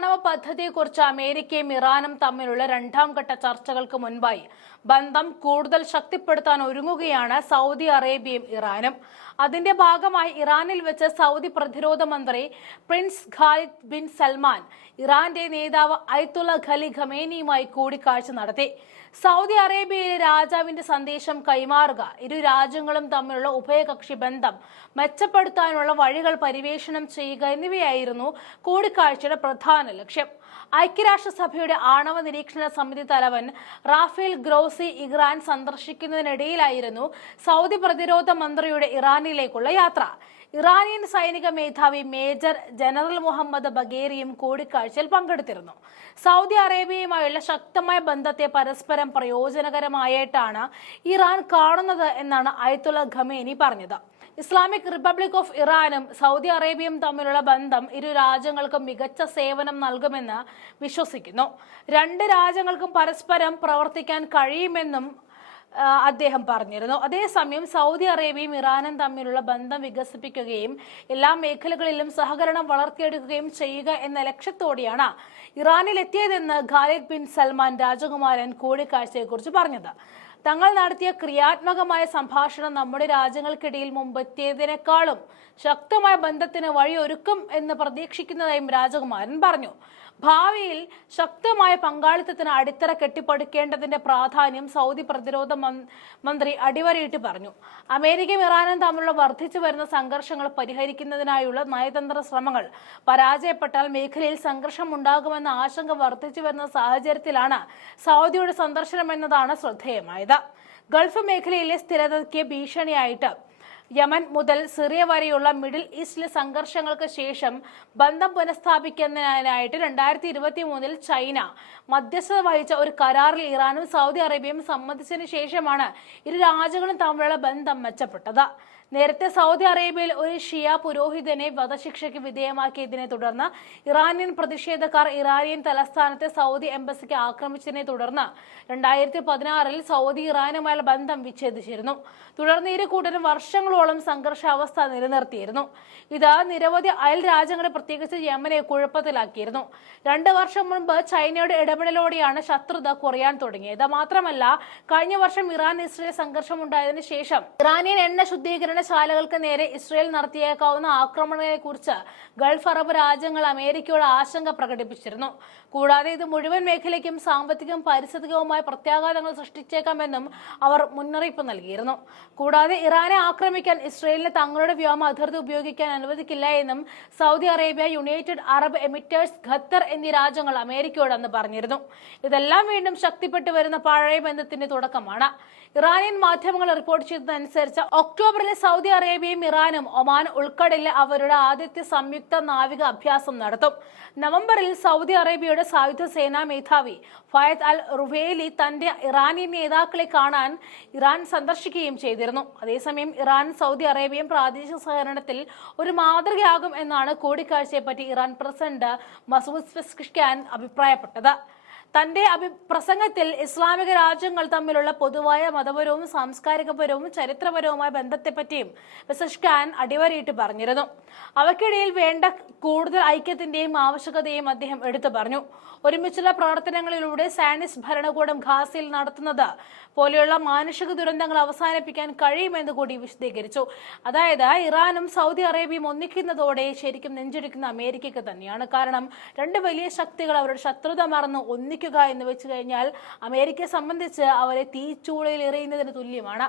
ആണവ പദ്ധതിയെക്കുറിച്ച് അമേരിക്കയും ഇറാനും തമ്മിലുള്ള രണ്ടാം ഘട്ട ചർച്ചകൾക്ക് മുൻപായി ബന്ധം കൂടുതൽ ശക്തിപ്പെടുത്താൻ ഒരുങ്ങുകയാണ് സൗദി അറേബ്യയും ഇറാനും. അതിന്റെ ഭാഗമായി ഇറാനിൽ വെച്ച് സൗദി പ്രതിരോധ മന്ത്രി പ്രിൻസ് ഖാലിദ് ബിൻ സൽമാൻ ഇറാന്റെ നേതാവ് അയത്തുള്ള ഖലി ഖമേനിയുമായി കൂടിക്കാഴ്ച നടത്തി. സൗദി അറേബ്യയിലെ രാജാവിന്റെ സന്ദേശം കൈമാറുക ഇരു രാജ്യങ്ങളും തമ്മിലുള്ള ഉഭയകക്ഷി ബന്ധം മെച്ചപ്പെടുത്താനുള്ള വഴികൾ പരിവേഷണം ചെയ്യുക എന്നിവയായിരുന്നു കൂടിക്കാഴ്ചയുടെ പ്രധാന ലക്ഷ്യം. ഐക്യരാഷ്ട്രസഭയുടെ ആണവ നിരീക്ഷണ സമിതി തലവൻ റാഫേൽ ഗ്രോസി ഇറാൻ സന്ദർശിക്കുന്നതിനിടയിലായിരുന്നു സൗദി പ്രതിരോധ മന്ത്രിയുടെ ഇറാനിലേക്കുള്ള യാത്ര. ഇറാനിയൻ സൈനിക മേധാവി മേജർ ജനറൽ മുഹമ്മദ് ബഗേരിയും കൂടിക്കാഴ്ചയിൽ പങ്കെടുത്തിരുന്നു. സൗദി അറേബ്യയുമായുള്ള ശക്തമായ ബന്ധത്തെ പരസ്പരം പ്രയോജനകരമായിട്ടാണ് ഇറാൻ കാണുന്നത് എന്നാണ് അയത്തുള്ള ഖമേനി പറഞ്ഞത്. ഇസ്ലാമിക് റിപ്പബ്ലിക് ഓഫ് ഇറാനും സൗദി അറേബ്യയും തമ്മിലുള്ള ബന്ധം ഇരു രാജ്യങ്ങൾക്കും മികച്ച സേവനം നൽകുമെന്ന് വിശ്വസിക്കുന്നു. രണ്ട് രാജ്യങ്ങൾക്കും പരസ്പരം പ്രവർത്തിക്കാൻ കഴിയുമെന്നും അദ്ദേഹം പറഞ്ഞിരുന്നു. അതേസമയം സൗദി അറേബ്യയും ഇറാനും തമ്മിലുള്ള ബന്ധം വികസിപ്പിക്കുകയും എല്ലാ മേഖലകളിലും സഹകരണം വളർത്തിയെടുക്കുകയും ചെയ്യുക എന്ന ലക്ഷ്യത്തോടെയാണ് ഇറാനിലെത്തിയതെന്ന് ഖാലിദ് ബിൻ സൽമാൻ രാജകുമാരൻ കൂടിക്കാഴ്ചയെക്കുറിച്ച് പറഞ്ഞത്. തങ്ങൾ നടത്തിയ ക്രിയാത്മകമായ സംഭാഷണം നമ്മുടെ രാജ്യങ്ങൾക്കിടയിൽ മുമ്പെത്തിയതിനേക്കാളും ശക്തമായ ബന്ധത്തിന് വഴിയൊരുക്കും എന്ന് പ്രതീക്ഷിക്കുന്നതായും രാജകുമാരൻ പറഞ്ഞു. ഭാവിയിൽ ശക്തമായ പങ്കാളിത്തത്തിന് അടിത്തറ കെട്ടിപ്പടുക്കേണ്ടതിന്റെ പ്രാധാന്യം സൗദി പ്രതിരോധ മന്ത്രി അടിവരയിട്ട് പറഞ്ഞു. അമേരിക്കയും ഇറാനും തമ്മിലുള്ള വർദ്ധിച്ചു വരുന്ന സംഘർഷങ്ങൾ പരിഹരിക്കുന്നതിനായുള്ള നയതന്ത്ര ശ്രമങ്ങൾ പരാജയപ്പെട്ടാൽ മേഖലയിൽ സംഘർഷം ഉണ്ടാകുമെന്ന ആശങ്ക വർദ്ധിച്ചു വരുന്ന സാഹചര്യത്തിലാണ് സൗദിയുടെ സന്ദർശനം എന്നതാണ് ശ്രദ്ധേയമായത്. ഗൾഫ് മേഖലയിലെ സ്ഥിരതയ്ക്ക് ഭീഷണിയായിട്ട് യമൻ മുതൽ സിറിയ വരെയുള്ള മിഡിൽ ഈസ്റ്റിലെ സംഘർഷങ്ങൾക്ക് ശേഷം ബന്ധം പുനഃസ്ഥാപിക്കുന്നതിനായിട്ട് രണ്ടായിരത്തി ഇരുപത്തി മൂന്നിൽ ചൈന മധ്യസ്ഥത വഹിച്ച ഒരു കരാറിൽ ഇറാനും സൗദി അറേബ്യയും സമ്മതിച്ചതിന് ശേഷമാണ് ഇരു രാജ്യങ്ങളും തമ്മിലുള്ള ബന്ധം മെച്ചപ്പെട്ടത്. നേരത്തെ സൗദി അറേബ്യയിൽ ഒരു ഷിയ പുരോഹിതനെ വധശിക്ഷയ്ക്ക് വിധേയമാക്കിയതിനെ തുടർന്ന് ഇറാനിയൻ പ്രതിഷേധക്കാർ ഇറാനിയൻ തലസ്ഥാനത്തെ സൗദി എംബസിക്ക് ആക്രമിച്ചതിനെ തുടർന്ന് രണ്ടായിരത്തി പതിനാറിൽ സൗദി ഇറാനുമായുള്ള ബന്ധം വിച്ഛേദിച്ചിരുന്നു. തുടർന്ന് ഇരു കൂട്ടരും വർഷങ്ങളോളം സംഘർഷാവസ്ഥ നിലനിർത്തിയിരുന്നു. ഇത് നിരവധി അയൽ രാജ്യങ്ങളെ പ്രത്യേകിച്ച് യമനെ കുഴപ്പത്തിലാക്കിയിരുന്നു. രണ്ട് വർഷം മുൻപ് ചൈനയുടെ ഇടപെടലോടെയാണ് ശത്രുത കുറയാൻ തുടങ്ങിയത്. മാത്രമല്ല കഴിഞ്ഞ വർഷം ഇറാൻ ഇസ്രയേൽ സംഘർഷം ഉണ്ടായതിനു ശേഷം ഇറാനിയൻ എണ്ണ ശുദ്ധീകരണശാലകൾക്ക് നേരെ ഇസ്രയേൽ നടത്തിയേക്കാവുന്ന ആക്രമണങ്ങളെക്കുറിച്ച് ഗൾഫ് അറബ് രാജ്യങ്ങൾ അമേരിക്കയോട് ആശങ്ക പ്രകടിപ്പിച്ചിരുന്നു. കൂടാതെ ഇത് മുഴുവൻ മേഖലയ്ക്കും സാമ്പത്തികവും പാരിസ്ഥിതികവുമായ പ്രത്യാഘാതങ്ങൾ സൃഷ്ടിച്ചേക്കാമെന്നും അവർ മുന്നറിയിപ്പ് നൽകിയിരുന്നു. കൂടാതെ ഇറാനെ ആക്രമിക്കാൻ ഇസ്രയേലിന് തങ്ങളുടെ വ്യോമ അതിർത്തി ഉപയോഗിക്കാൻ അനുവദിക്കില്ല എന്നും Saudi Arabia United Arab Emirates Qatar എന്നീ രാജ്യങ്ങൾ അമേരിക്കയോട് അന്ന് പറഞ്ഞിരുന്നു. ഇതെല്ലാം വീണ്ടും ശക്തിപ്പെട്ടു വരുന്ന പഴയ ബന്ധത്തിന്റെ തുടക്കമാണ്. ഇറാനിയൻ മാധ്യമങ്ങൾ റിപ്പോർട്ട് ചെയ്തതനുസരിച്ച് ഒക്ടോബറിൽ സൗദി അറേബ്യയും ഇറാനും ഒമാൻ ഉൾക്കടലിൽ അവരുടെ ആദ്യത്തെ സംയുക്ത നാവിക അഭ്യാസം നടത്തും. നവംബറിൽ സൗദി അറേബ്യയുടെ സായുധ സേനാ മേധാവി ഫയദ് അൽ റുവേലി തന്റെ ഇറാനിയൻ നേതാക്കളെ കാണാൻ ഇറാൻ സന്ദർശിക്കുകയും ചെയ്തിരുന്നു. അതേസമയം ഇറാൻ സൗദി അറേബ്യയും പ്രാദേശിക സഹകരണത്തിൽ ഒരു മാതൃകയാകും എന്നാണ് കൂടിക്കാഴ്ചയെപ്പറ്റി ഇറാൻ പ്രസിഡന്റ് മസൂദ് പെസ്കിഷ്കാൻ അഭിപ്രായപ്പെട്ടത്. തന്റെ അഭി പ്രസംഗത്തിൽ ഇസ്ലാമിക രാജ്യങ്ങൾ തമ്മിലുള്ള പൊതുവായ മതപരവും സാംസ്കാരികപരവും ചരിത്രപരവുമായ ബന്ധത്തെപ്പറ്റിയും പെസഷ്കാൻ അടിവരയിട്ട് പറഞ്ഞിരുന്നു. അവക്കിടയിൽ വേണ്ട കൂടുതൽ ഐക്യത്തിന്റെയും ആവശ്യകതയും അദ്ദേഹം എടുത്തു പറഞ്ഞു. ഒരുമിച്ചുള്ള പ്രവർത്തനങ്ങളിലൂടെ സാനിസ് ഭരണകൂടം ഖാസിയിൽ നടത്തുന്നത് പോലെയുള്ള മാനുഷിക ദുരന്തങ്ങൾ അവസാനിപ്പിക്കാൻ കഴിയുമെന്ന് കൂടി വിശദീകരിച്ചു. അതായത് ഇറാനും സൗദി അറേബ്യയും ഒന്നിക്കുന്നതോടെ ശരിക്കും നെഞ്ചിടിക്കുന്ന അമേരിക്കയ്ക്ക് തന്നെയാണ്. കാരണം രണ്ട് വലിയ ശക്തികൾ അവരുടെ ശത്രുത മറന്ന് ഒന്നിക്കുക എന്ന് വെച്ച് കഴിഞ്ഞാൽ അമേരിക്കയെ സംബന്ധിച്ച് അവരെ തീച്ചൂളയിൽ എറിയുന്നതിന് തുല്യമാണ്.